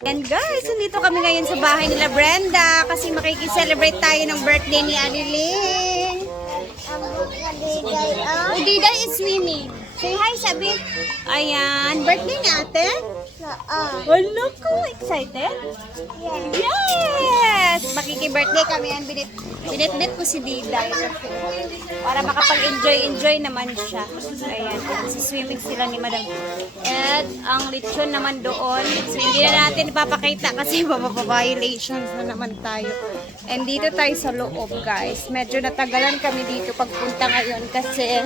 And guys, nandito kami ngayon sa bahay nila Brenda kasi makikiselebrate tayo ng birthday ni Aliling. Udiday is swimming. Say hi, sabi. Ayan, birthday ni ate? Wala ko, excited? Yes! Makiki-birthday kami yan. Binit, binitbit ko si Diday para makapag-enjoy-enjoy naman siya. Ayan, swimming sila ni Madam. At ang lechon naman doon. So, hindi na natin ipapakita kasi violations na naman tayo. And dito tayo sa loob, guys. Medyo natagalan kami dito pagpunta ngayon kasi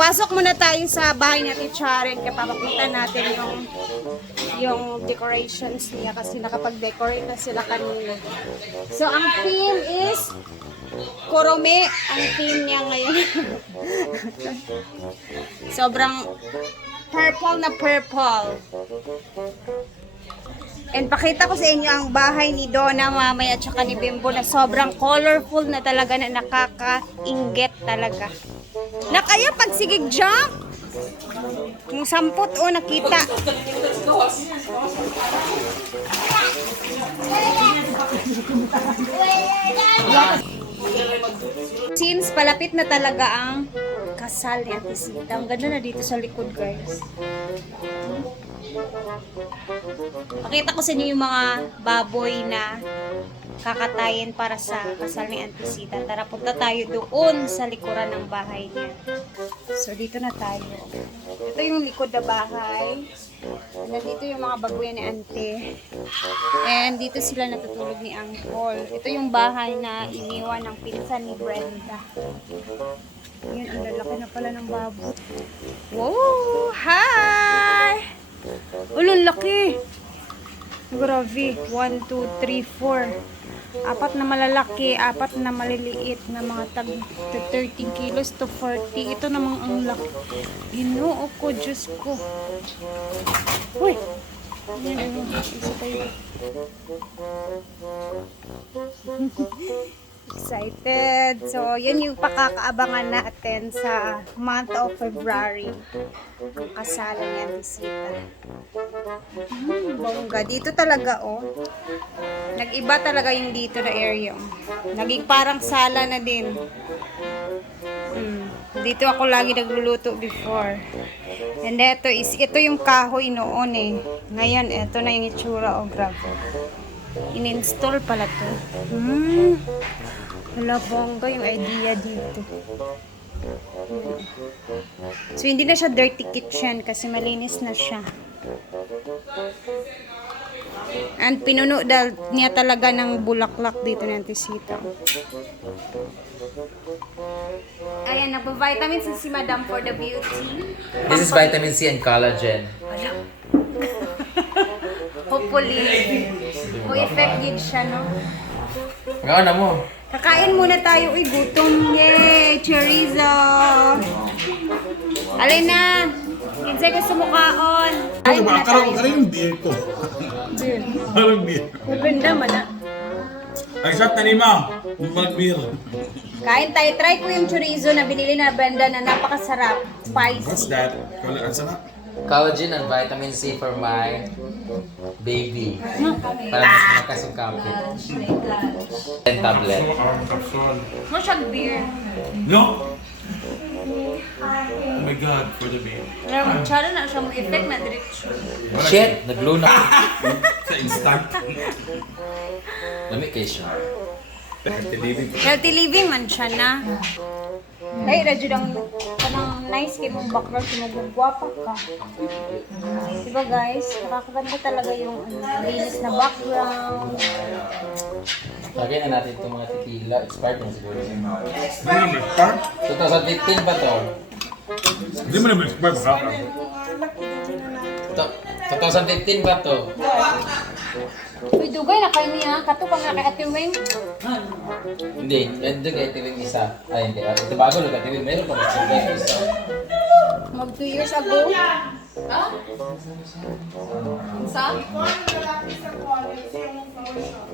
pasok muna tayo sa bahay Ate Charen kaya papakita natin yung yung decorations niya kasi nakapag-decorate na sila kanina. So, ang theme is Kurome ang theme niya ngayon. Sobrang purple na purple. And pakita ko sa inyo ang bahay ni Donna mamaya at saka ni Bimbo na sobrang colorful na talaga na nakaka-inggit talaga. Na kaya pag sigig jump, yung sampot o nakita. Since palapit na talaga ang kasal ni Ate Sita. Ang ganda na dito sa likod, guys. Pakita ko sa inyo yung mga baboy na kakatayin para sa kasal ni Auntie Sita. Tara, punta tayo doon sa likuran ng bahay niya. So, dito na tayo. Ito yung likod na bahay. Nandito yung mga baboy ni Auntie. And dito sila natutulog ni Uncle. Ito yung bahay na iniwan ng pinsan ni Brenda. Yun, ang lalaki na pala ng baboy. Wow! Hi! Ulo, laki! Grabe. 1, 2, 3, 4. Apat na malalaki, apat na maliliit na mga tag to 13 kilos to 40. Ito namang ang laki. Ginoo ko, Diyos ko. Uy! Yan, ano, isa yun. Excited. So, yan yung pakakaabangan natin sa month of February. Ang kasalan ni Auntie Sita. Hmm, bongga. Dito talaga, oh. Nag-iba talaga yung dito na area. Naging parang sala na din. Hmm. Dito ako lagi nagluluto before. And ito is, ito yung kahoy noon eh. Ngayon, ito na yung itsura, oh, grabe. In-install pala to. Hmm. Wala bongga yung idea dito. So, hindi na siya dirty kitchen kasi malinis na siya. And pinuno dal niya talaga ng bulaklak dito ng tisita. Ayan, nagpa-vitamins si Madam for the beauty. This is vitamin C and collagen. Hopefully, mo effect din siya, no? Ngayon na mo. Kakain muna tayo. Uy, gutom. Yay! Chorizo! Alin na! Kinsay gusto mo kaon. Kain muna Karang tayo. karang yung beer ko. Karang beer. Maganda man na. Ang shot na lima. Mag beer. Kain tayo. Try ko yung chorizo na binili na banda na napakasarap. What's Spicy. that? Kala ang sarap. Collagen and vitamin C for my baby. Para mas malakas yung kapit. 10 tablet. Ang kapsul. Mo siyang beer. No. Oh my God, for the beer. Pero magsara na siya mo effect na diretso. Shit! Nag-glow na. Sa instant. Lami kay siya. Healthy living. Healthy living man siya na. Ay, radyo lang nice kay mong background kay mong gwapa ka. Diba guys? Nakakaganda talaga yung ano, linis na background. Lagay na natin itong mga tequila. Expired na siguro. Hindi mo expire? 2015 ba to? Hindi mo naman expire. Baka ka. To- 2015 ba to? Uy, dugay na kayo niya. Katupang na kay Ate Weng. Hindi. Yan doon kay Tiwing isa. Ay hindi. Ah, Ito bago lang kay Tiwing. Meron pa mas yung isa. Mag 2 years ago.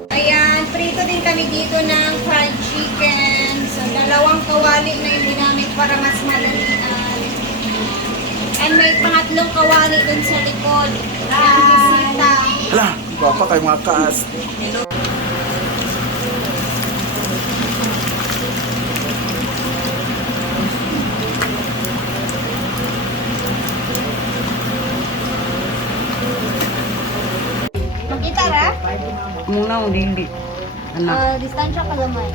Ayan, prito din kami dito ng fried chicken. So, dalawang kawali na yung ginamit para mas madalian. And may pangatlong kawali dun sa likod. Ang bisita. Hala, Gwapa kay mga kaas. Muna o dili. Anak. Ah, distansya ka naman.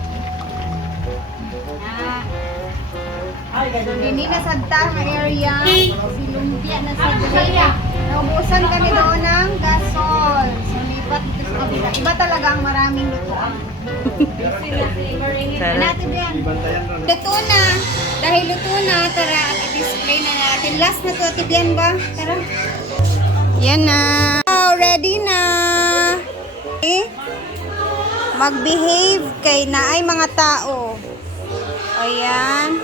Ah. Hindi na sa tang area. Si Lumpia na sa area. Naubusan kami doon ng gasol. So, lipat dito sa kabila. Iba talaga ang maraming lutuan. Sarap. natin yan. Luto na. Dahil luto na, tara, i-display na natin. Last na to, tibyan ba? Tara. Yan na. Oh, ready na. Okay? Mag-behave kay na ay mga tao. Ayan.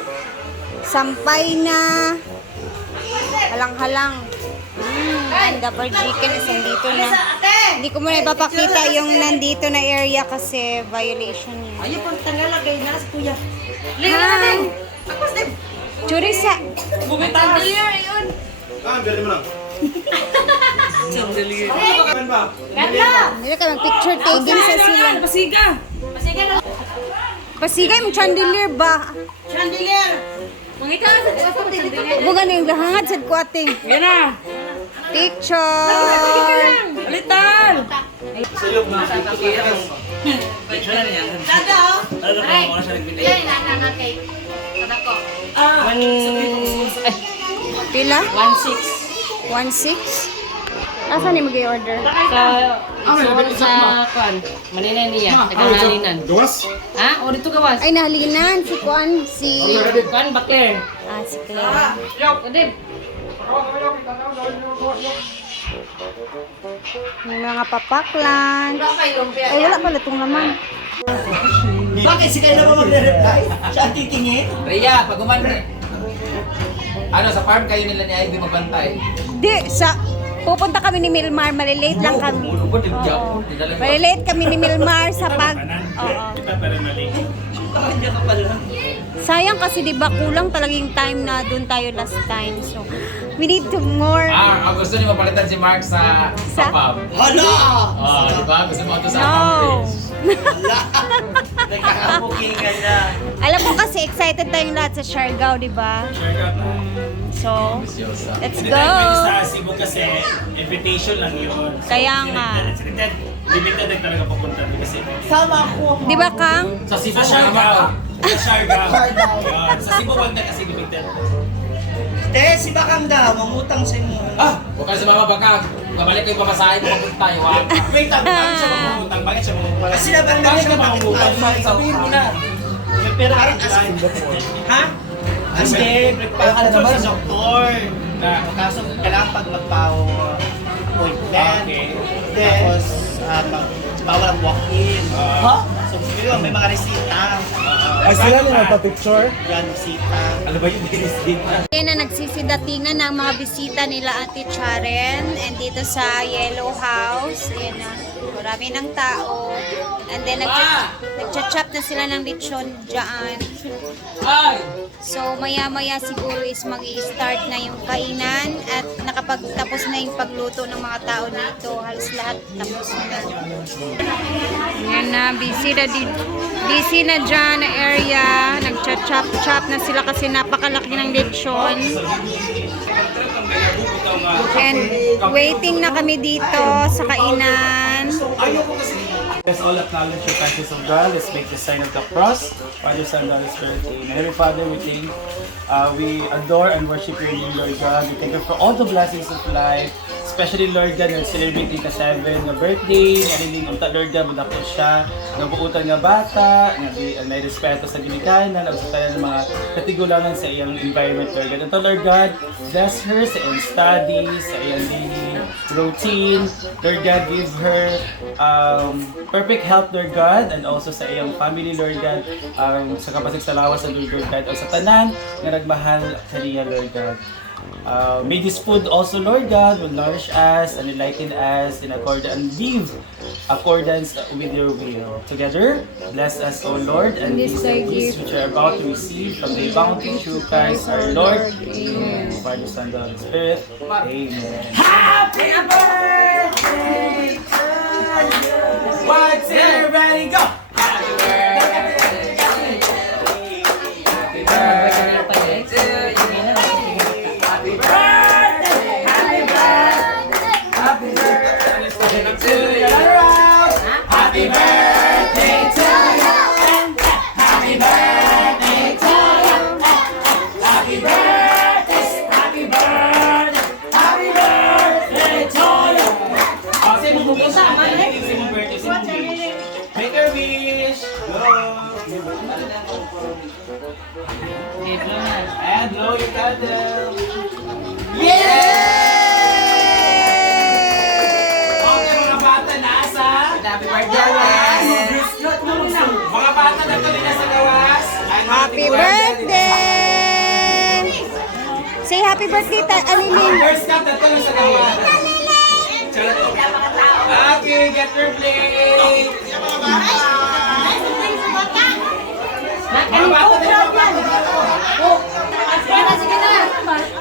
Sampay na. Halang-halang. Mm, and the bird chicken is nandito na. Hindi ko muna ipapakita yung nandito na area kasi violation yun. Ayaw pang talalagay na sa kuya. Hi! Churisa! Ah, galing mo lang. Sandali. Ba? Hindi ka mag-picture taking sa sila. Pasiga. Pasigay mo chandelier ba? Chandelier. Mangita sa sa chandelier. Bugan yung lahangad sa kuating. Yan na. Picture! Alitan. Sa'yo, mga Pila? 1-6. 1-6? Asa ni mag-order? Sa Suwon sa kwan. Manila niya. Tagalalinan. Gawas? Ha? O dito gawas. Ay, nahalinan si Kuan, si... Kwan bakler. Ah, si Claire. Odib. May mga papaklan. Ay, wala pala itong laman. Bakit si Kayla ba magre-reply? Siya ang titingin? Rhea, pag uman Ano, sa farm kayo nila ni Ivy magbantay? Di, sa... Pupunta kami ni Milmar, malilate lang kami. Oo. Malilate kami ni Milmar sa pag... Oo. Kanya ka pala. Sayang kasi 'di ba kulang talaga yung time na doon tayo last time. So we need to more Ah, ang gusto niyo mapalitan si Mark sa Sa- pub. Hala! Oh, di ba? Gusto mo ito sa No. Hala! Nagkakabukingan na. Alam ko kasi excited tayong lahat sa Siargao, 'di ba? So, let's pwede sa go. Cebu kasi invitation lang yun. So, Kaya nga. Limited, lang talaga papunta doon kasi. Sama ako. 'Di ba, Kang? Sa Cebu Sa Siargao. Sa Siargao. Siargao. Yun. Sa Cebu wag na kasi limited. Te, si Bakang daw, mangutang sa inyo. Ah, huwag ka sa mama baka. Babalik kayo pamasahe mo papunta tayo. ha? Wait lang, bakit siya mamumutang? Bakit siya mamumutang? Kasi naman na Bakit siya bakit Sabihin mo na. May pera ka rin. Ha? Hindi, nagpapakala naman sa doktor. Na, Kaso kailangan pag magpaw appointment. Okay. Tapos, ah, mag, bawal ang walk-in. Ha? So, pero may mga resita. Ay sila ni nagpa-picture? Yan, resita. ano ba yung na? Kaya na nagsisidatingan ng mga bisita nila Ate Charen and dito sa Yellow House. Ayan na, marami ng tao. And then nagcha-chop na sila ng lechon dyan. Ay! So maya-maya siguro is mag start na yung kainan at nakapagtapos na yung pagluto ng mga tao dito. Halos lahat tapos na. Yan na, busy na di, busy na dyan na area. Nagcha-chop-chop na sila kasi napakalaki ng lechon. And waiting na kami dito sa kainan. All acknowledge your presence of God. Let's make the sign of the cross. Father, Son, Holy Spirit. Amen. Heavenly Father, we thank, uh, we adore and worship your name, Lord God. We thank you for all the blessings of life. Especially, Lord God, nag-celebrate Tita Seven na birthday. Narinig ang Lord God, madako siya. Nabuutan nga bata. nag- May respeto sa ginikanan. Nagsutan ng mga katigulangan sa iyang environment, Lord God. Ito, Lord God, bless her sa iyang studies, sa iyang daily routine. Lord God, give her um, perfect health, Lord God, and also sa iyang family, Lord God, um, sa kapasig sa lawas sa Lord God, o sa tanan na nagmahal sa niya, Lord God. Uh, may this food also, Lord God, will nourish us and enlighten us in accordance and accordance with your will. Together, bless us, O Lord, and these the gifts which are about to receive from the bounty through Christ our Lord. Amen. Father, Son, the Holy Spirit. Amen. Happy birthday to you. Everybody go. Mga bata na tuloy na sa gawas. Happy birthday! Say happy birthday, ta Alilin. First cup na tuloy sa gawas. Okay, get your plate. Mga bata na Iday,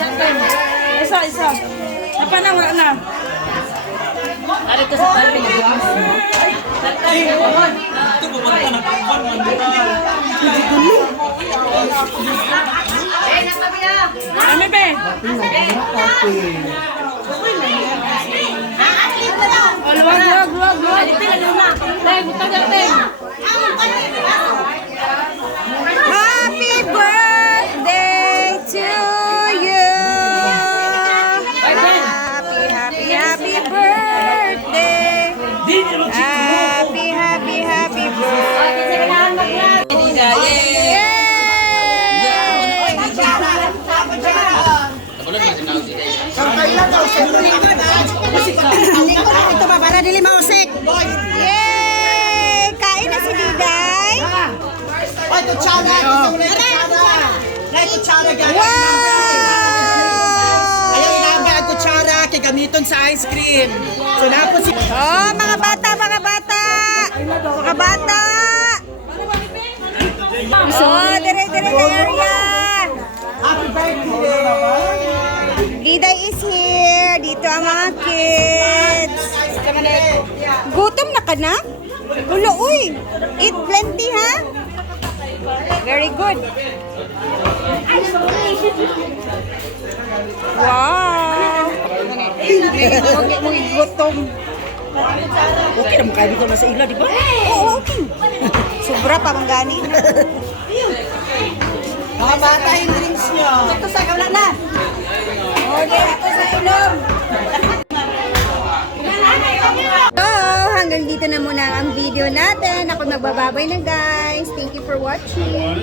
Isa, isa. Apa na, wala na. Ari to sa tabi na gas. Ano be? Oh, luwag, luwag, luwag, luwag. Dahil, butang natin. Ito ba para dili mausik? Yay! Kain na si Diday. Ay, kutsara! Gusto mo na yung kutsara! Ay, kutsara, guys! Wow! Ayaw ilaga ang kutsara kay gamiton sa ice cream. So, napo si... Oh, mga bata, mga bata! Mga bata! Oh, dire dire ka area! Happy birthday! Diday is here. Dito ang mga kids. Gutom na ka na? Ulo, uy! Eat plenty, ha? Very good. Wow! Mo gutom. Okay na mukha dito na sa ila, di ba? Oo, okay. Sobra pa mang gani. Mga bata, yung drinks nyo. Ito sa kaula na. So, hanggang dito na muna ang video natin. Ako magbababay na guys. Thank you for watching.